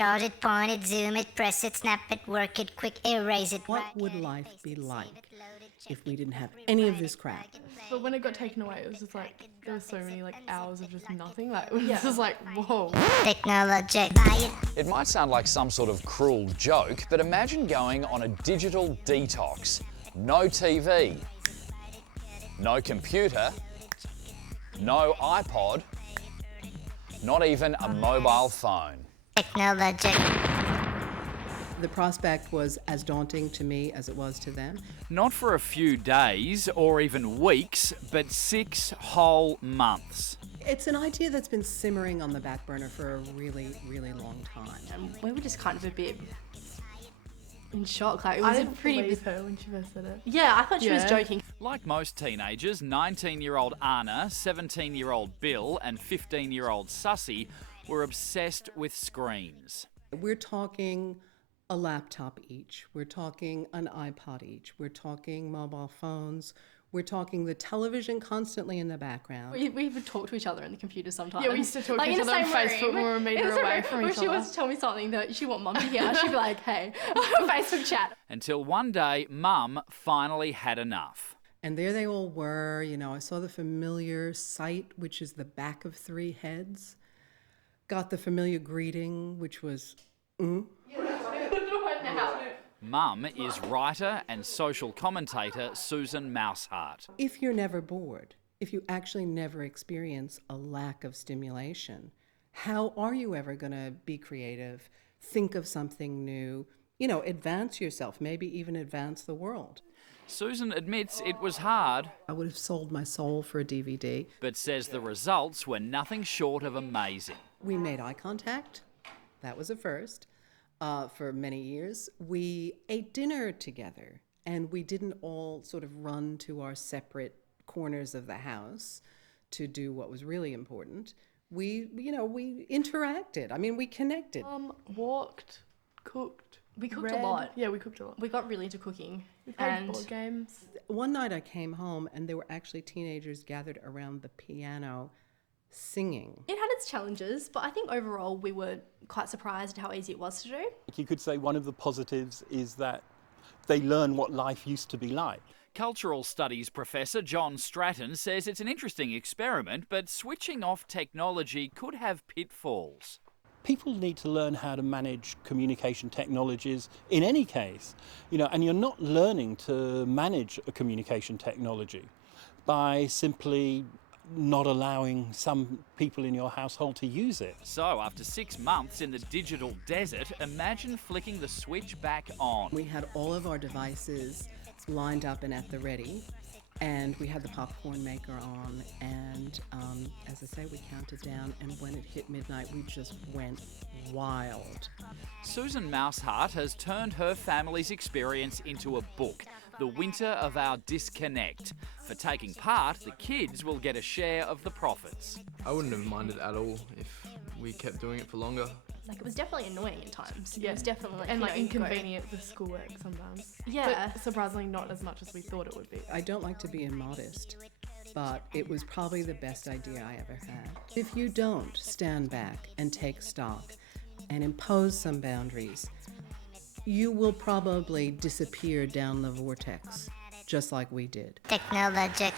Chart it, point it, zoom it, press it, snap it, work it, quick erase it. What would life be like if we didn't have any of this crap? But when it got taken away, it was just like, there was so many like hours of just nothing. Like, it was just like, whoa. Technology. It might sound like some sort of cruel joke, but imagine going on a digital detox. No TV, no computer, no iPod, not even a mobile phone. Technology. The prospect was as daunting to me as it was to them. Not for a few days or even weeks, but 6 whole months. It's an idea that's been simmering on the back burner for a really, really long time. And we were just kind of a bit in shock. Like, it I was a didn't pretty believe her when she first said it. Yeah, I thought she was Yeah. joking. Like most teenagers, 19-year-old Anna, 17-year-old Bill and 15-year-old Sussy were obsessed with screens. We're talking a laptop each. We're talking an iPod each. We're talking mobile phones. We're talking the television constantly in the background. We would talk to each other on the computer sometimes. Yeah, we used to talk to in each the other on same Facebook room. when we were a metre In the same away room, from when each she other. wants to tell me something that she want mum to hear, she'd be like, hey, Facebook chat. Until one day, Mum finally had enough. And there they all were. You know, I saw the familiar sight, which is the back of 3 heads. Got the familiar greeting, which was, Mum is writer and social commentator Susan Maushart. If you're never bored, if you actually never experience a lack of stimulation, how are you ever going to be creative, think of something new, you know, advance yourself, maybe even advance the world? Susan admits it was hard, I would have sold my soul for a DVD. but says the results were nothing short of amazing. We made eye contact. That was a first. For many years, we ate dinner together, and we didn't all sort of run to our separate corners of the house to do what was really important. We interacted. I mean, we connected. Walked, cooked. We cooked read. a lot. Yeah, we cooked a lot. We got really into cooking. We played and board games. One night I came home, and there were actually teenagers gathered around the piano singing. it had its challenges, but I think overall we were quite surprised at how easy it was to do. You could say one of the positives is that they learn what life used to be like. Cultural Studies Professor John Stratton says it's an interesting experiment, but switching off technology could have pitfalls. People need to learn how to manage communication technologies in any case, and you're not learning to manage a communication technology by simply not allowing some people in your household to use it. So after 6 months in the digital desert, imagine flicking the switch back on. We had all of our devices lined up and at the ready, and we had the popcorn maker on, and as I say, we counted down, and when it hit midnight, we just went wild. Susan Maushart has turned her family's experience into a book, The Winter of Our Disconnect. For taking part, the kids will get a share of the profits. I wouldn't have minded at all if we kept doing it for longer. Like, it was definitely annoying at times. Yeah. It was definitely And like you go- inconvenient for schoolwork sometimes. Yeah. But surprisingly not as much as we thought it would be. I don't like to be immodest, but it was probably the best idea I ever had. If you don't stand back and take stock and impose some boundaries, you will probably disappear down the vortex, just like we did. Technology.